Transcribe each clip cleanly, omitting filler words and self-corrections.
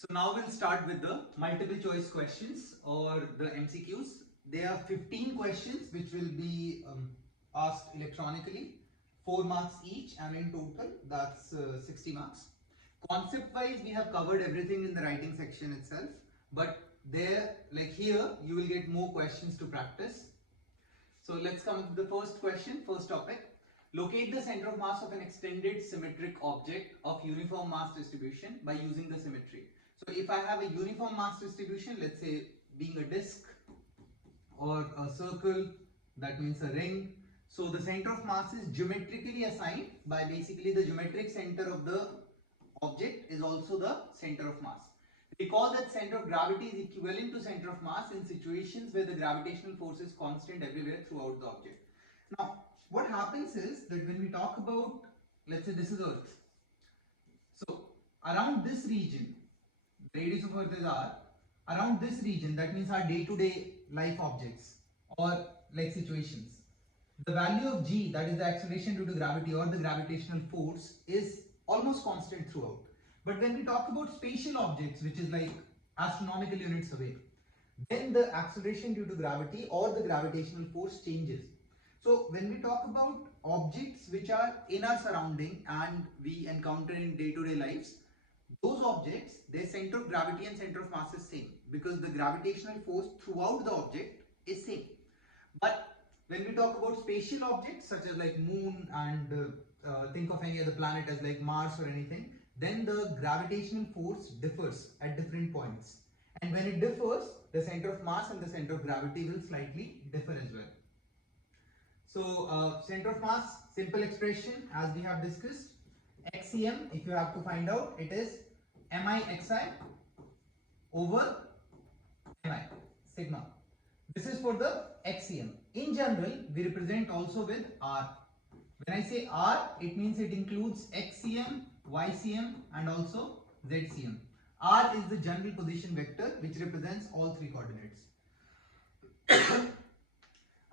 So now we'll start with the multiple choice questions or the MCQs. There are 15 questions which will be asked electronically, 4 marks each, and in total that's 60 marks. Concept wise we have covered everything in the writing section itself, but there, like here, you will get more questions to practice. So let's come to the first question, first topic. Locate the center of mass of an extended symmetric object of uniform mass distribution by using the symmetry. So if I have a uniform mass distribution, let's say being a disk or a circle, that means a ring. So the center of mass is geometrically assigned by basically the geometric center of the object is also the center of mass. Recall that center of gravity is equivalent to center of mass in situations where the gravitational force is constant everywhere throughout the object. Now, what happens is that when we talk about, let's say this is Earth. So, around this region, the radius of Earth is R, around this region, that means our day-to-day life objects or like situations, the value of g, that is the acceleration due to gravity or the gravitational force, is almost constant throughout. But when we talk about spatial objects, which is like astronomical units away, then the acceleration due to gravity or the gravitational force changes. So when we talk about objects which are in our surrounding and we encounter in day-to-day lives, those objects, their center of gravity and center of mass is same because the gravitational force throughout the object is same. But when we talk about spatial objects such as like moon and think of any other planet as like Mars or anything, then the gravitational force differs at different points. And when it differs, the center of mass and the center of gravity will slightly differ as well. So center of mass, simple expression as we have discussed, XCM, if you have to find out, it is MIXI over MI, sigma. This is for the XCM. In general, we represent also with R. When I say R, it means it includes XCM, YCM and also ZCM. R is the general position vector which represents all three coordinates.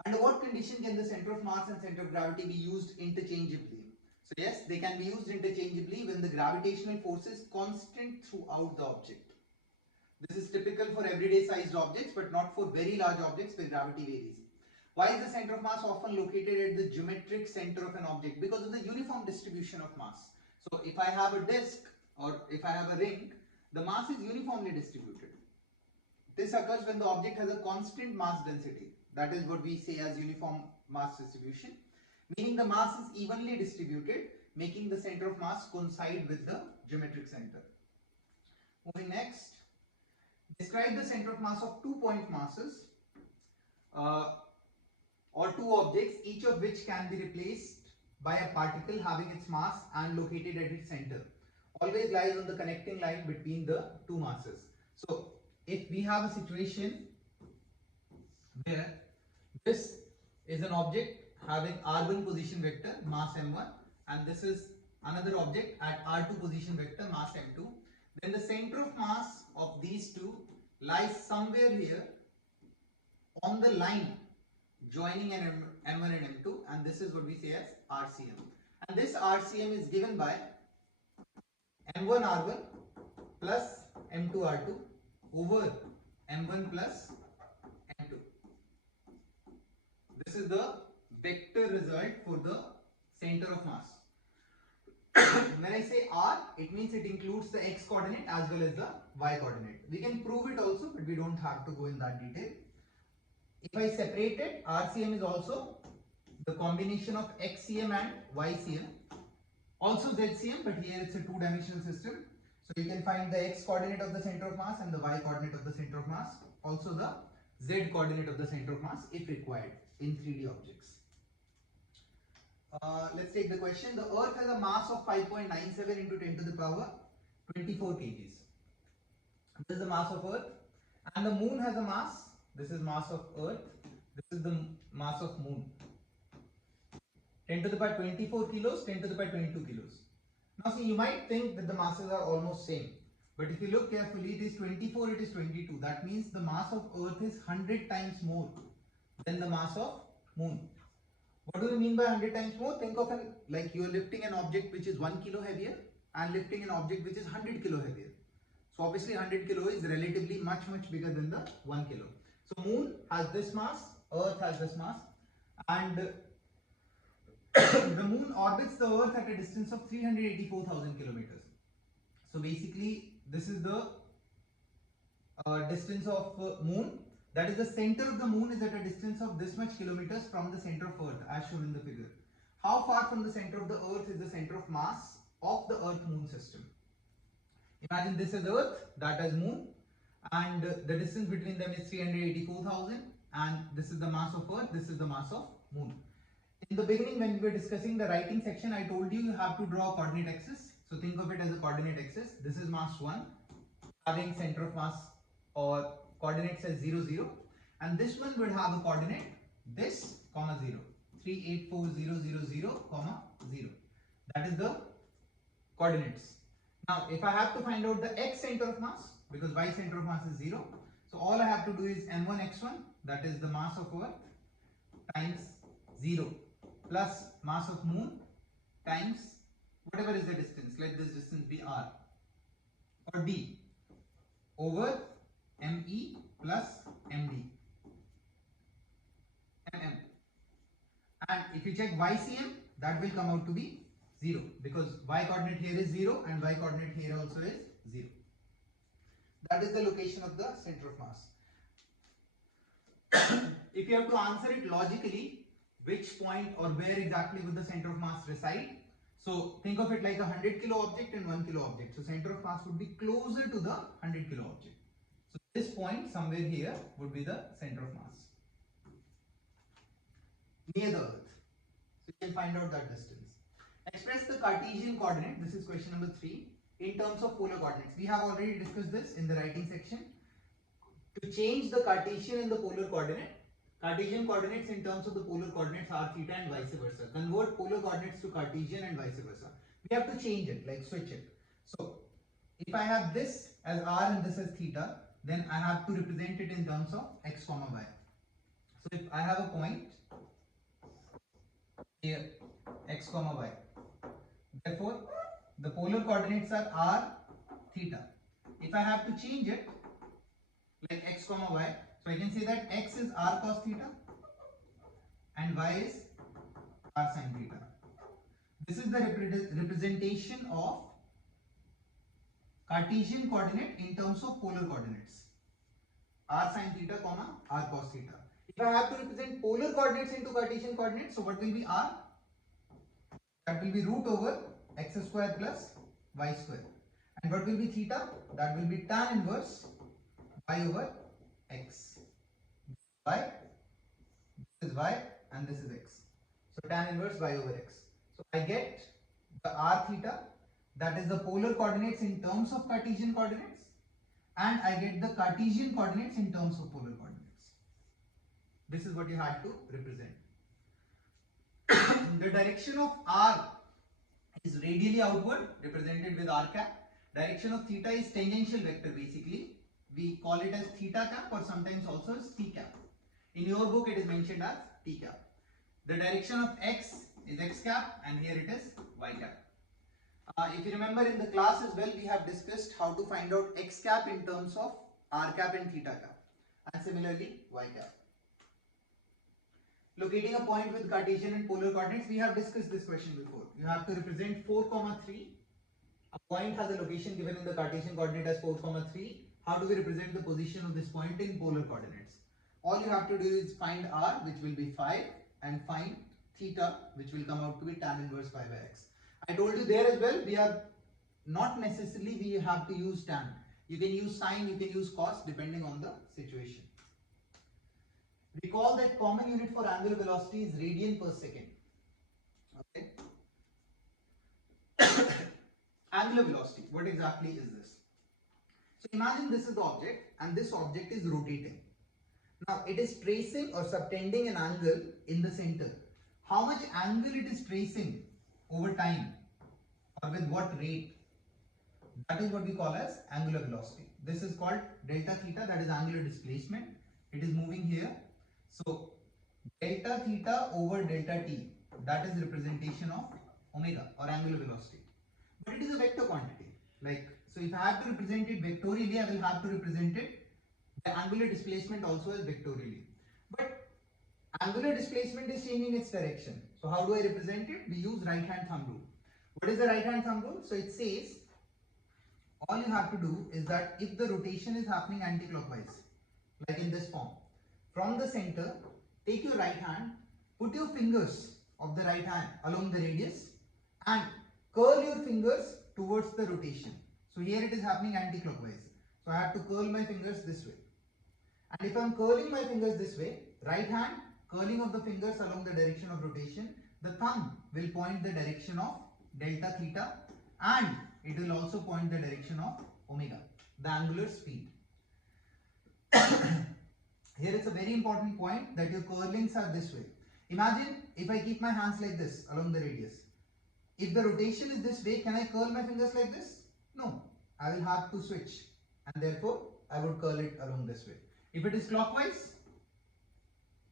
Under what condition can the center of mass and center of gravity be used interchangeably? So yes, they can be used interchangeably when the gravitational force is constant throughout the object. This is typical for everyday sized objects but not for very large objects where gravity varies. Why is the center of mass often located at the geometric center of an object? Because of the uniform distribution of mass. So if I have a disk or if I have a ring, the mass is uniformly distributed. This occurs when the object has a constant mass density. That is what we say as uniform mass distribution, meaning the mass is evenly distributed, making the center of mass coincide with the geometric center. Moving next, describe the center of mass of 2 point masses or two objects, each of which can be replaced by a particle having its mass and located at its center. Always lies on the connecting line between the two masses. So if we have a situation where this is an object having R1 position vector, mass m1, and this is another object at R2 position vector, mass m2, then the center of mass of these two lies somewhere here on the line joining an m1 and m2, and this is what we say as RCM. And this RCM is given by m1 r1 plus m2 r2 over m1 plus m2. This is the vector result for the center of mass. When I say R, it means it includes the x coordinate as well as the y coordinate. We can prove it also, but we don't have to go in that detail. If I separate it, RCM is also the combination of XCM and YCM. Also ZCM, but here it's a two-dimensional system. So you can find the x coordinate of the center of mass and the y coordinate of the center of mass. Also the z coordinate of the center of mass if required in 3D objects. Let's take the question. The Earth has a mass of 5.97 into 10 to the power 24 kgs. This is the mass of Earth. And the Moon has a mass. This is mass of Earth. This is the mass of Moon. 10 to the power 24 kilos, 10 to the power 22 kilos. Now see, you might think that the masses are almost same. But if you look carefully, it is 24, it is 22. That means the mass of Earth is 100 times more than the mass of Moon. What do we mean by 100 times more? Think of like you are lifting an object which is 1 kilo heavier and lifting an object which is 100 kilo heavier. So obviously 100 kilo is relatively much bigger than the 1 kilo. So moon has this mass, earth has this mass, and the moon orbits the earth at a distance of 384,000 kilometers. So basically this is the distance of moon. That is, the center of the moon is at a distance of this much kilometers from the center of earth as shown in the figure. How far from the center of the earth is the center of mass of the earth moon system? Imagine this is earth, that is moon, and the distance between them is 384,000, and this is the mass of earth, this is the mass of moon. In the beginning when we were discussing the writing section, I told you have to draw a coordinate axis. So think of it as a coordinate axis. This is mass 1 having center of mass or coordinates as 0, 0, and this one would have a coordinate this comma 0, 384,000, comma 0. That is the coordinates. Now if I have to find out the x center of mass, because y center of mass is 0, so all I have to do is m1 x1, that is the mass of earth, times 0 plus mass of moon times whatever is the distance, let this distance be r, or d, over me plus md, mm. And if you check ycm, that will come out to be 0, because y coordinate here is 0 and y coordinate here also is 0. That is the location of the center of mass. If you have to answer it logically, which point or where exactly would the center of mass reside? So think of it like a 100 kilo object and 1 kilo object. So center of mass would be closer to the 100 kilo object. So this point somewhere here would be the center of mass, near the earth. So you can find out that distance. Express the Cartesian coordinate, this is question number 3, in terms of polar coordinates. We have already discussed this in the writing section. To change the Cartesian and the polar coordinate, Cartesian coordinates in terms of the polar coordinates are theta and vice versa. Convert polar coordinates to Cartesian and vice versa. We have to change it, like switch it. So if I have this as r and this as theta, then I have to represent it in terms of x comma y. So if I have a point here, x comma y, therefore the polar coordinates are r, theta. If I have to change it like x comma y, so I can say that x is r cos theta and y is r sin theta. This is the representation of Cartesian coordinate in terms of polar coordinates, r sin theta comma r cos theta. If I have to represent polar coordinates into Cartesian coordinates, so what will be r? That will be root over x square plus y square. And what will be theta? That will be tan inverse y over x. Y, this is y and this is x. So tan inverse y over x. So I get the r theta, that is the polar coordinates in terms of Cartesian coordinates, and I get the Cartesian coordinates in terms of polar coordinates. This is what you had to represent. The direction of r is radially outward, represented with r cap. Direction of theta is tangential vector basically. We call it as theta cap or sometimes also as t cap. In your book it is mentioned as t cap. The direction of x is x cap and here it is y cap. If you remember in the class as well, we have discussed how to find out x cap in terms of r cap and theta cap, and similarly y cap. Locating a point with Cartesian and polar coordinates, we have discussed this question before. You have to represent 4, 3. A point has a location given in the Cartesian coordinate as 4, 3. How do we represent the position of this point in polar coordinates? All you have to do is find r, which will be 5, and find theta, which will come out to be tan inverse pi by x. I told you there as well, we are not necessarily we have to use tan. You can use sine, you can use cos depending on the situation. Recall that common unit for angular velocity is radian per second. Okay. Angular velocity, what exactly is this? So imagine this is the object and this object is rotating. Now it is tracing or subtending an angle in the center. How much angle it is tracing over time or with what rate? That is what we call as angular velocity. This is called delta theta, that is angular displacement. It is moving here. So delta theta over delta t, that is representation of omega or angular velocity. But it is a vector quantity. Like, so if I have to represent it vectorially, I will have to represent it the angular displacement also as vectorially. But angular displacement is changing its direction. So how do I represent it? We use right hand thumb rule. What is the right hand thumb rule? So it says all you have to do is that if the rotation is happening anti-clockwise, like in this form, from the center, take your right hand, put your fingers of the right hand along the radius and curl your fingers towards the rotation. So here it is happening anti-clockwise. So I have to curl my fingers this way. And if I am curling my fingers this way, right hand curling of the fingers along the direction of rotation, the thumb will point the direction of delta theta and it will also point the direction of omega, the angular speed. Here it's a very important point that your curlings are this way. Imagine if I keep my hands like this along the radius. If the rotation is this way, can I curl my fingers like this? No, I will have to switch and therefore I would curl it along this way. If it is clockwise,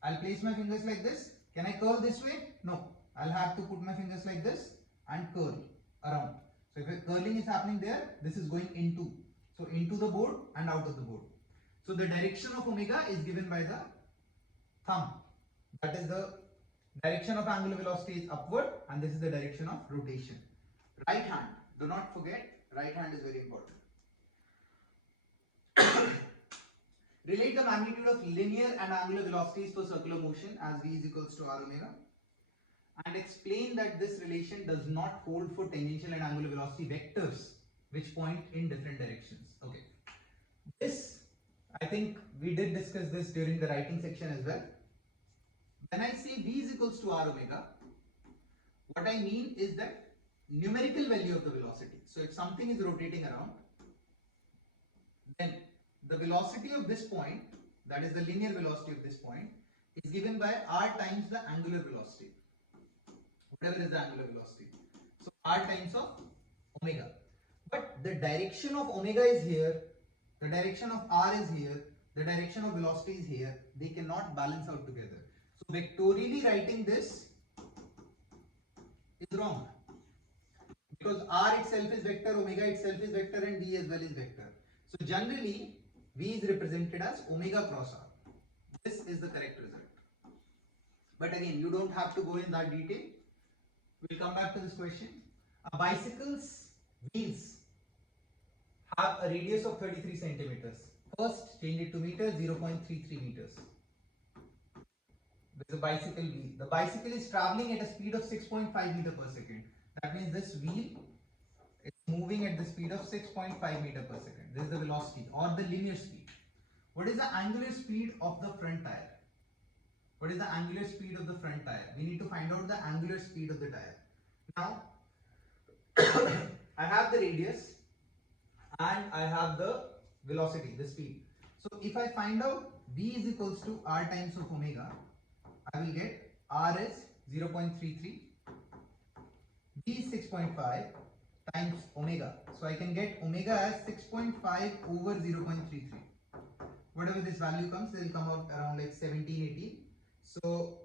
I'll place my fingers like this. Can I curl this way? No, I'll have to put my fingers like this and curl around. So if curling is happening there, this is going into. So into the board and out of the board. So the direction of omega is given by the thumb. That is the direction of angular velocity is upward and this is the direction of rotation. Right hand, do not forget, right hand is very important. Relate the magnitude of linear and angular velocities for circular motion as v is equals to r omega and explain that this relation does not hold for tangential and angular velocity vectors which point in different directions. Okay. This, I think we did discuss this during the writing section as well. When I say v is equals to r omega, what I mean is that numerical value of the velocity. So if something is rotating around, then the velocity of this point, that is the linear velocity of this point, is given by r times the angular velocity. Whatever is the angular velocity. So r times of omega. But the direction of omega is here, the direction of r is here, the direction of velocity is here. They cannot balance out together. So vectorially writing this is wrong. Because r itself is vector, omega itself is vector and v as well is vector. So generally, v is represented as omega cross r. This is the correct result. But again, you don't have to go in that detail. We'll come back to this question. A bicycle's wheels have a radius of 33 centimeters. First, change it to meters, 0.33 meters. This is a bicycle wheel. The bicycle is traveling at a speed of 6.5 meter per second. That means this wheel is moving at the speed of 6.5 meter per second. This is the velocity or the linear speed. What is the angular speed of the front tire? What is the angular speed of the front tire? We need to find out the angular speed of the tire. Now, I have the radius and I have the velocity, the speed. So if I find out v is equals to r times of omega, I will get r is 0.33, v is 6.5 times omega. So I can get omega as 6.5 over 0.33. Whatever this value comes, it will come out around like 17, 18. So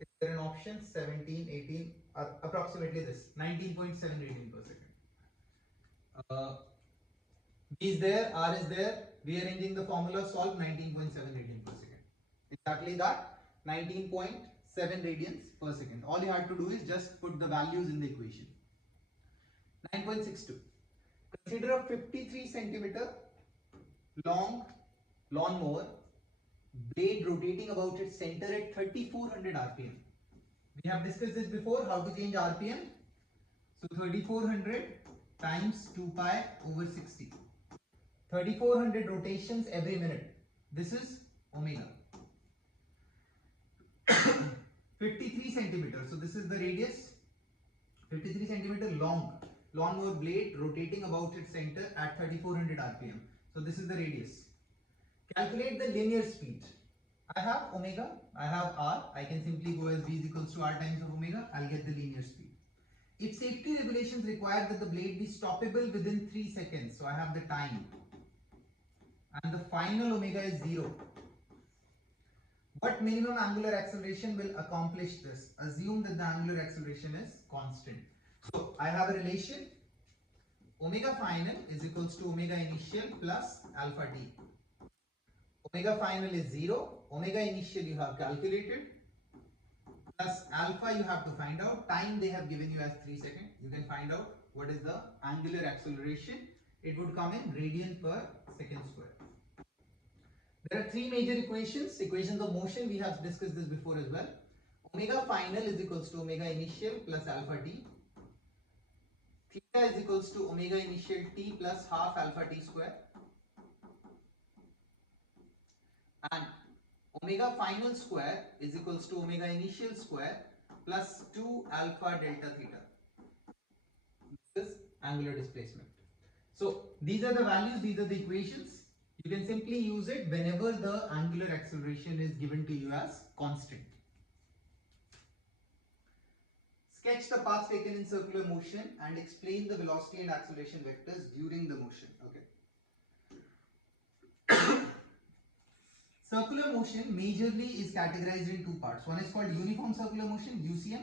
is there an option? 17, 18, approximately this, 19.7 radian per second. V is there, R is there, rearranging the formula, solve 19.7 radian per second. Exactly that, 19.7 radians per second. All you have to do is just put the values in the equation. 9.62. Consider a 53 centimeter long lawnmower blade rotating about its center at 3400 rpm. We have discussed this before, how to change rpm. So 3400 times 2 pi over 60. 3400 rotations every minute. This is omega. 53 centimeters. So this is the radius. 53 centimeter long lawnmower blade rotating about its center at 3400 rpm. So this is the radius. Calculate the linear speed. I have omega, I have r. I can simply go as v is equals to r times of omega. I'll get the linear speed. If safety regulations require that the blade be stoppable within 3 seconds, so I have the time, and the final omega is 0. What minimum angular acceleration will accomplish this? Assume that the angular acceleration is constant. So I have a relation omega final is equals to omega initial plus alpha t. Omega final is 0, omega initial you have calculated, plus alpha you have to find out. Time they have given you as 3 seconds. You can find out what is the angular acceleration. It would come in radian per second square. There are three major equations. Equations of motion, we have discussed this before as well. Omega final is equals to omega initial plus alpha t. Theta is equals to omega initial t plus half alpha t square. And omega final square is equals to omega initial square plus 2 alpha delta theta. This is angular displacement. So these are the values, these are the equations. You can simply use it whenever the angular acceleration is given to you as constant. Sketch the path taken in circular motion and explain the velocity and acceleration vectors during the motion. Okay. Circular motion majorly is categorized in two parts. One is called uniform circular motion, UCM,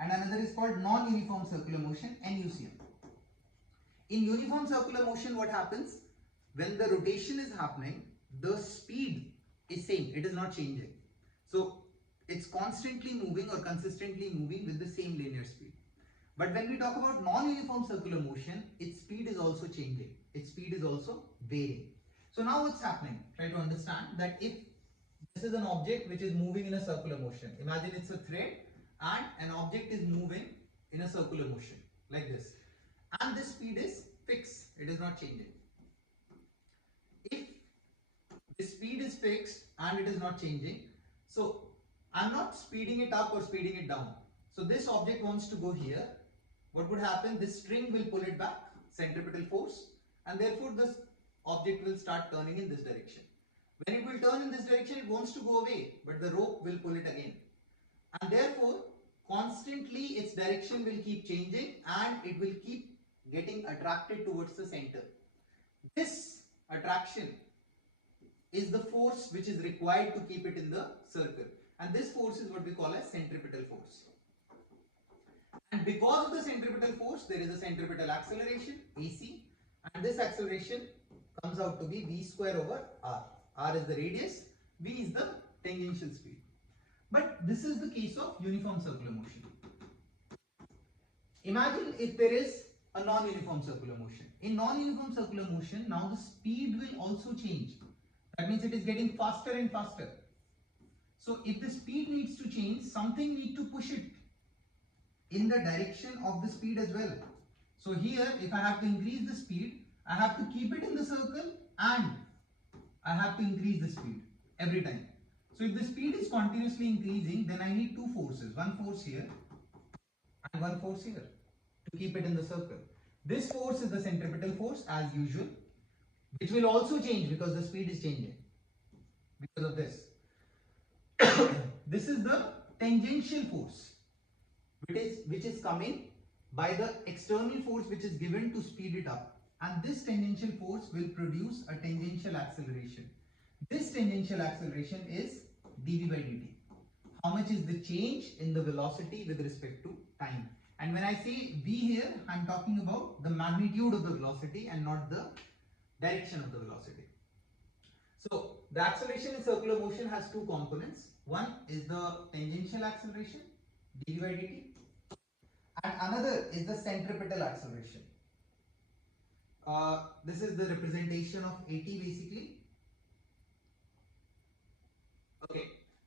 and another is called non-uniform circular motion, NUCM. In uniform circular motion, what happens? When the rotation is happening, the speed is same, it is not changing. So it's constantly moving or consistently moving with the same linear speed. But when we talk about non-uniform circular motion, its speed is also changing. Its speed is also varying. So now what's happening? Try to understand that if this is an object which is moving in a circular motion, imagine it's a thread and an object is moving in a circular motion like this. And this speed is fixed, it is not changing. If the speed is fixed and it is not changing, so I'm not speeding it up or speeding it down. So this object wants to go here. What would happen? This string will pull it back, centripetal force, and therefore this object will start turning in this direction. When it will turn in this direction, it wants to go away, but the rope will pull it again. And therefore, constantly its direction will keep changing and it will keep getting attracted towards the center. This attraction is the force which is required to keep it in the circle. And this force is what we call as centripetal force. And because of the centripetal force, there is a centripetal acceleration, AC, and this acceleration comes out to be v square over r. R is the radius, v is the tangential speed. But this is the case of uniform circular motion. Imagine if there is a non-uniform circular motion. In non-uniform circular motion, now the speed will also change. That means it is getting faster and faster. So if the speed needs to change, something needs to push it in the direction of the speed as well. So here, if I have to increase the speed, I have to keep it in the circle and I have to increase the speed every time. So if the speed is continuously increasing, then I need two forces, one force here and one force here to keep it in the circle. This force is the centripetal force as usual, which will also change because the speed is changing because of this. This is the tangential force, which is coming by the external force which is given to speed it up, and this tangential force will produce a tangential acceleration. This tangential acceleration is dv by dt. How much is the change in the velocity with respect to time? And when I say v here, I'm talking about the magnitude of the velocity and not the direction of the velocity. So the acceleration in circular motion has two components. One is the tangential acceleration, dv by dt, and another is the centripetal acceleration. This is the representation of AT basically. Okay,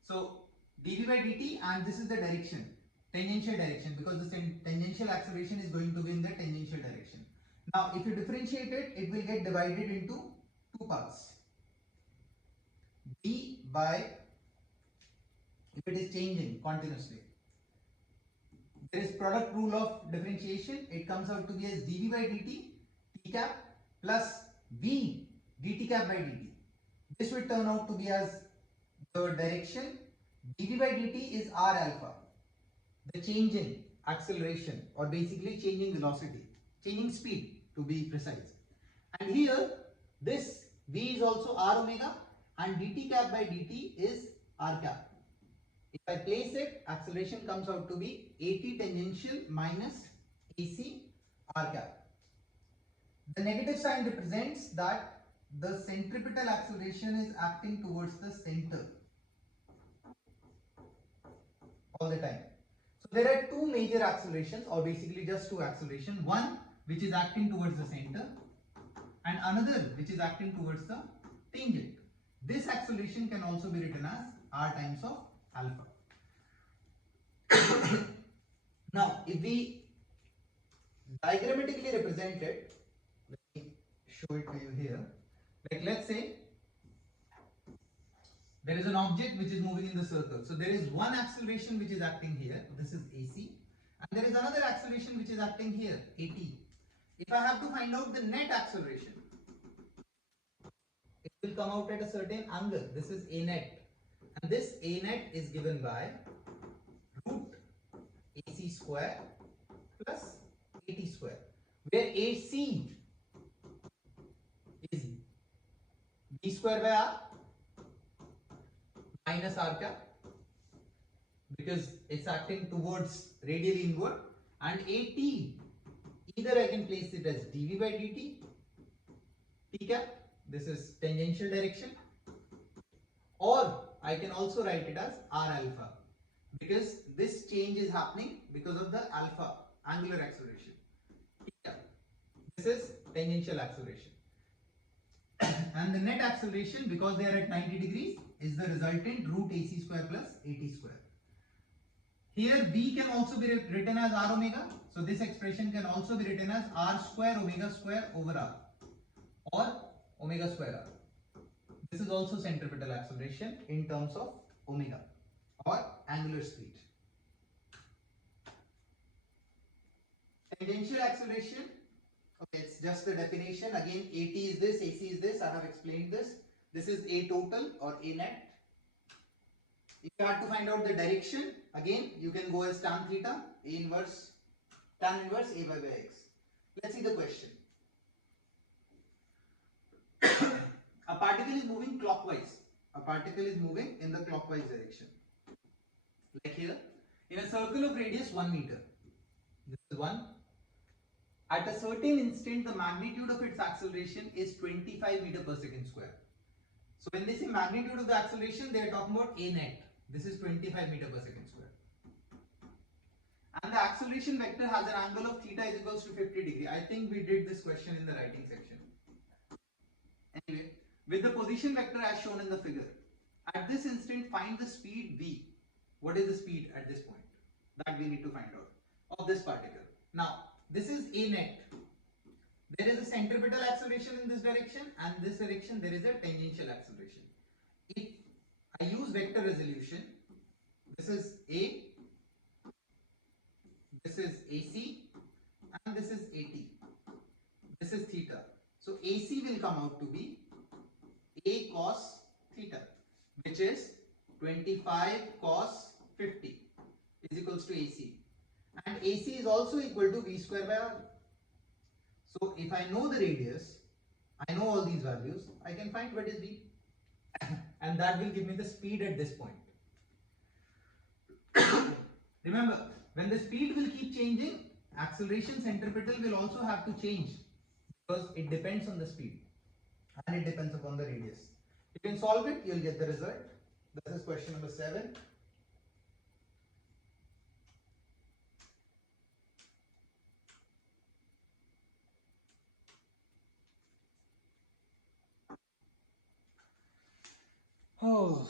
so dv by dt, and this is the direction, tangential direction, because the tangential acceleration is going to be in the tangential direction. Now, if you differentiate it, it will get divided into two parts. D by, if it is changing continuously, there is product rule of differentiation. It comes out to be as dv by dt t cap plus v dt cap by dt. This will turn out to be as the direction. Dv by dt is r alpha, the change in acceleration, or basically changing velocity, changing speed to be precise. And here this v is also r omega and dt cap by dt is r cap. If I place it, acceleration comes out to be AT tangential minus AC r cap. The negative sign represents that the centripetal acceleration is acting towards the center all the time. So there are two major accelerations, or basically just two accelerations. One which is acting towards the center and another which is acting towards the tangent. This acceleration can also be written as r times of alpha. Now, if we diagrammatically represent it, let me show it to you here. Like, let's say there is an object which is moving in the circle. So there is one acceleration which is acting here. This is AC. And there is another acceleration which is acting here, AT. If I have to find out the net acceleration, it will come out at a certain angle. This is A net. And this A net is given by root AC square plus AT square, where AC is B square by R minus R cap, because it's acting towards radially inward, and AT, either I can place it as dV by dt, T cap, this is tangential direction, or I can also write it as R alpha, because this change is happening because of the alpha angular acceleration. T cap, this is tangential acceleration. And the net acceleration, because they are at 90 degrees, is the resultant root AC square plus AT square. Here B can also be written as R omega. So this expression can also be written as R square omega square over R, or omega square R. This is also centripetal acceleration in terms of omega, or angular speed. Tangential acceleration, okay, it's just the definition. Again, AT is this, AC is this, I have explained this. This is A total or A net. If you have to find out the direction, again, you can go as tan theta, A inverse, tan inverse A by x. Let's see the question. A particle is moving clockwise. A particle is moving in the clockwise direction. Like here, in a circle of radius 1 meter. This is 1. At a certain instant, the magnitude of its acceleration is 25 meter per second square. So when they say magnitude of the acceleration, they are talking about A net. This is 25 meter per second square. And the acceleration vector has an angle of theta is equals to 50 degree. I think we did this question in the writing section. Anyway, with the position vector as shown in the figure, at this instant find the speed v. What is the speed at this point? That we need to find out of this particle. Now, this is A net. There is a centripetal acceleration in this direction, and this direction there is a tangential acceleration. If I use vector resolution, this is A, this is AC, and this is AT. This is theta. So AC will come out to be A cos theta, which is 25 cos 50 is equals to AC. And AC is also equal to V square by R. So if I know the radius, I know all these values, I can find what is V. And that will give me the speed at this point. Remember, when the speed will keep changing, acceleration centripetal will also have to change, because it depends on the speed and it depends upon the radius. You can solve it, you'll get the result. This is question number 7. Oh.